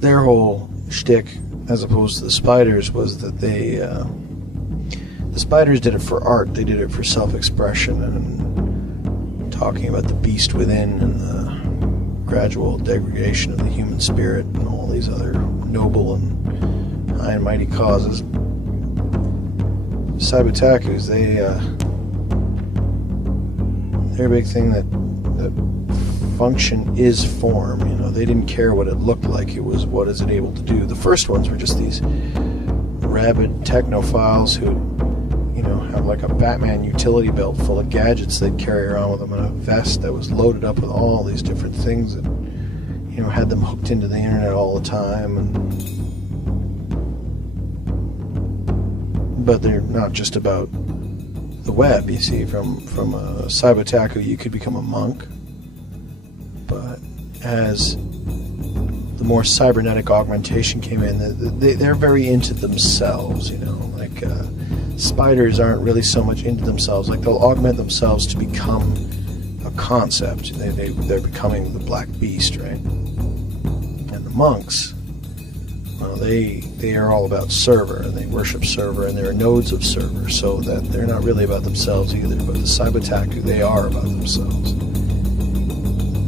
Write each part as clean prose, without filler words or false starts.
their whole shtick, as opposed to the spiders, was that the spiders did it for art. They did it for self-expression and talking about the beast within and the gradual degradation of the human spirit and all these other noble and high and mighty causes. Cybertakus, their big thing that function is form. You know, they didn't care what it looked like. It was, what is it able to do? The first ones were just these rabid technophiles who, you know, have like a Batman utility belt full of gadgets they'd carry around with them, and a vest that was loaded up with all these different things that, you know, had them hooked into the internet all the time. But they're not just about the web. You see, from a Cybertaku you could become a monk, but as the more cybernetic augmentation came in, they're very into themselves, you know, like spiders aren't really so much into themselves. Like, they'll augment themselves to become a concept. They're becoming the black beast, right? And the monks, well, they are all about server, and they worship server, and they're nodes of server, so that they're not really about themselves either. But the Cybertaku, they are about themselves.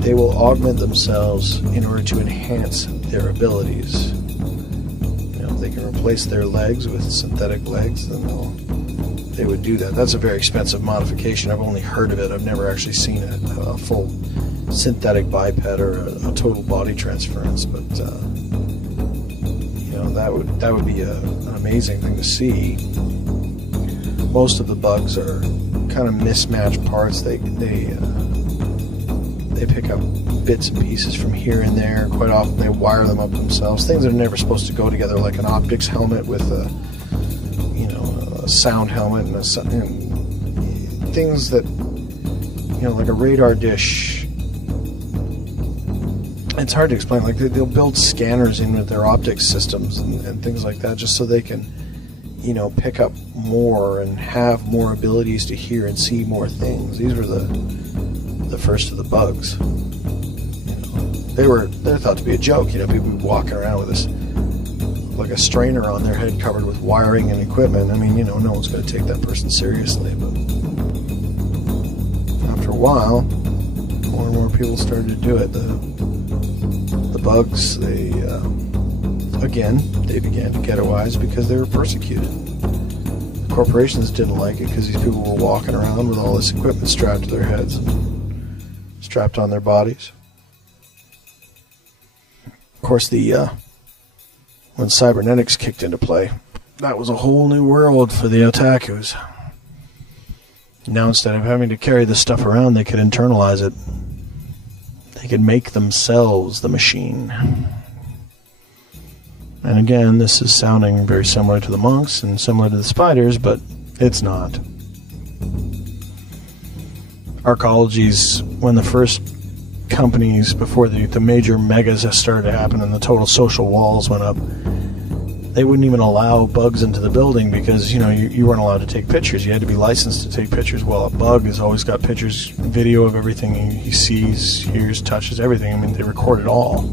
They will augment themselves in order to enhance their abilities. You know, if they can replace their legs with synthetic legs, then they would do that. That's a very expensive modification. I've only heard of it. I've never actually seen a full synthetic biped or a total body transference. But you know, that would be an amazing thing to see. Most of the bugs are kind of mismatched parts. They pick up bits and pieces from here and there. Quite often they wire them up themselves. Things that are never supposed to go together, like an optics helmet with a sound helmet and things that, you know, like a radar dish. It's hard to explain. Like, they'll build scanners in with their optics systems and things like that, just so they can, you know, pick up more and have more abilities to hear and see more things. These were the first of the bugs. You know, they're thought to be a joke. You know, people walking around with this, like a strainer on their head covered with wiring and equipment. I mean, you know, no one's going to take that person seriously. But after a while, more and more people started to do it. The bugs, they began to ghettoize because they were persecuted. The corporations didn't like it because these people were walking around with all this equipment strapped to their heads and strapped on their bodies. Of course, when cybernetics kicked into play, that was a whole new world for the otakus. Now, instead of having to carry this stuff around, they could internalize it. They could make themselves the machine. And again, this is sounding very similar to the monks and similar to the spiders, but it's not. Arcologies, when the first companies, before the major megas started to happen and the total social walls went up, they wouldn't even allow bugs into the building because, you know, you weren't allowed to take pictures. You had to be licensed to take pictures. Well, a bug has always got pictures, video of everything he sees, hears, touches, everything. I mean, they record it all.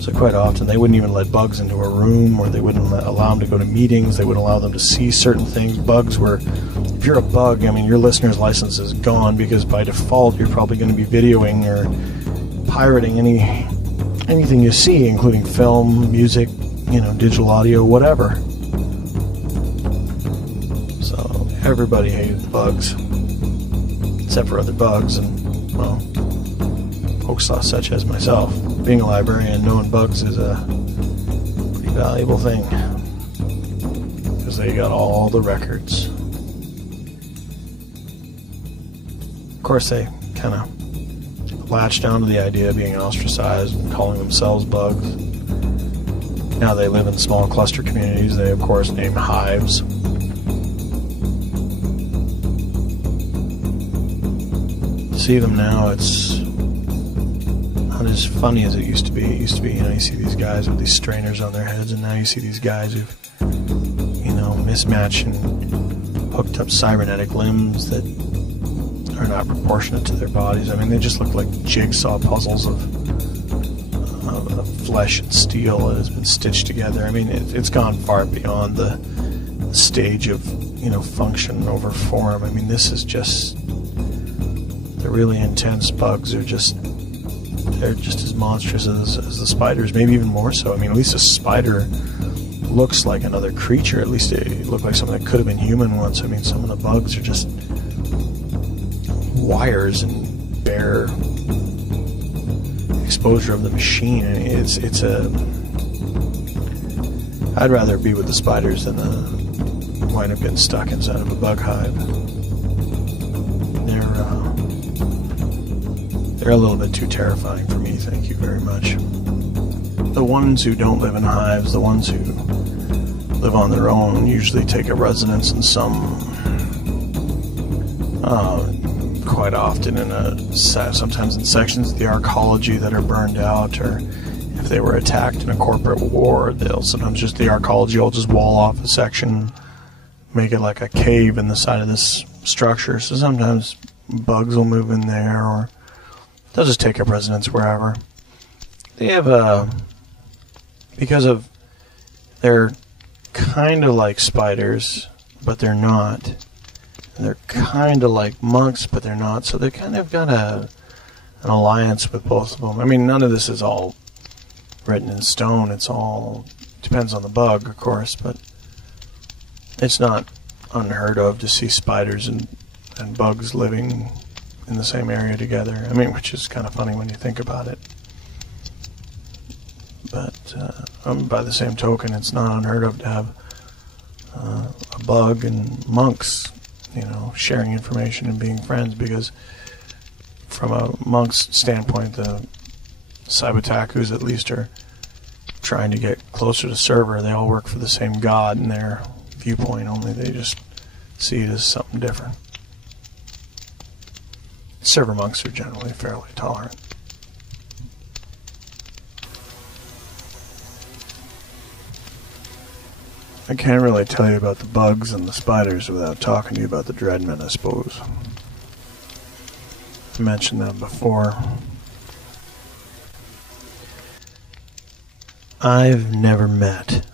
So quite often they wouldn't even let bugs into a room, or they wouldn't allow them to go to meetings. They wouldn't allow them to see certain things. Bugs were, if you're a bug, I mean, your listener's license is gone, because by default you're probably going to be videoing or pirating anything you see, including film, music, you know, digital audio, whatever. So everybody hated the bugs, except for other bugs, and, well, folks such as myself. Being a librarian, knowing bugs is a pretty valuable thing, because they got all the records. Of course, they kind of latched onto the idea of being ostracized and calling themselves bugs. Now they live in small cluster communities. They, of course, name hives. See them now, it's not as funny as it used to be. It used to be, you know, you see these guys with these strainers on their heads, and now you see these guys who've, you know, mismatched and hooked up cybernetic limbs that are not proportionate to their bodies. I mean, they just look like jigsaw puzzles of of flesh and steel that has been stitched together. I mean, it's gone far beyond the stage of, function over form. I mean, this is just, the really intense bugs they're just as monstrous as the spiders, maybe even more so. I mean, at least a spider looks like another creature. At least it looked like something that could have been human once. I mean, some of the bugs are just wires and bare exposure of the machine. I mean, I'd rather be with the spiders than wind up getting stuck inside of a bug hive. They're a little bit too terrifying for me, thank you very much. The ones who don't live in hives, the ones who live on their own, usually take a residence in quite often sometimes in sections of the arcology that are burned out, or if they were attacked in a corporate war, the arcology will just wall off a section, make it like a cave in the side of this structure. So sometimes bugs will move in there, or they'll just take up residence wherever. They have because they're kind of like spiders, but they're not. And they're kind of like monks, but they're not. So they kind of got an alliance with both of them. I mean, none of this is all written in stone. It's all depends on the bug, of course, but it's not unheard of to see spiders and bugs living in the same area together. I mean, which is kind of funny when you think about it. But by the same token, it's not unheard of to have a bug and monks, sharing information and being friends, because from a monk's standpoint, the Cyberpunk at least are trying to get closer to server. They all work for the same god in their viewpoint, only they just see it as something different. Server monks are generally fairly tolerant. I can't really tell you about the bugs and the spiders without talking to you about the Dreadmen, I suppose. I mentioned them before. I've never met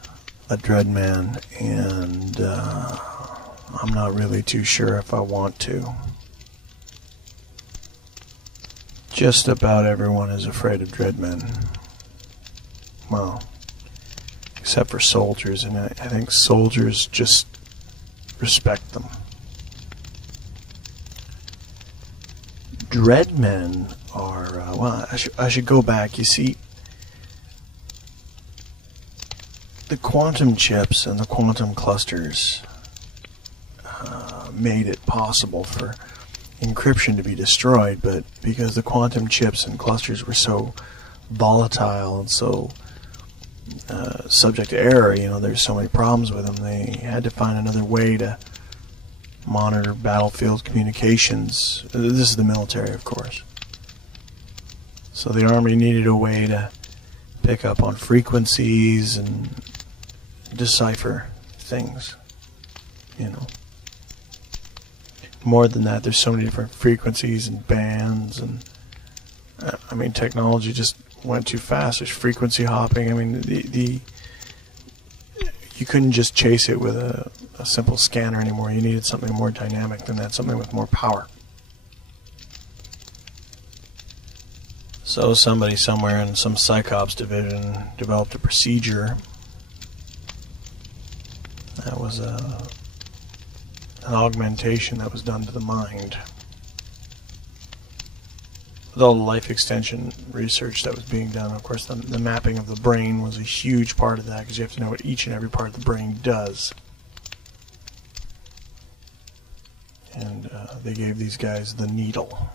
a Dreadman, and I'm not really too sure if I want to. Just about everyone is afraid of Dreadmen. Well, except for soldiers, and I think soldiers just respect them. Dreadmen are, I should go back. You see, the quantum chips and the quantum clusters made it possible for encryption to be destroyed, but because the quantum chips and clusters were so volatile and so subject to error, there's so many problems with them, they had to find another way to monitor battlefield communications. This is the military, of course. So the Army needed a way to pick up on frequencies and decipher things, More than that, there's so many different frequencies and bands, and technology just went too fast. There's frequency hopping. I mean, you couldn't just chase it with a simple scanner anymore. You needed something more dynamic than that, something with more power. So somebody somewhere in some Psychops division developed a procedure that was an augmentation that was done to the mind. With all the life extension research that was being done, of course, the mapping of the brain was a huge part of that, because you have to know what each and every part of the brain does. And they gave these guys the needle.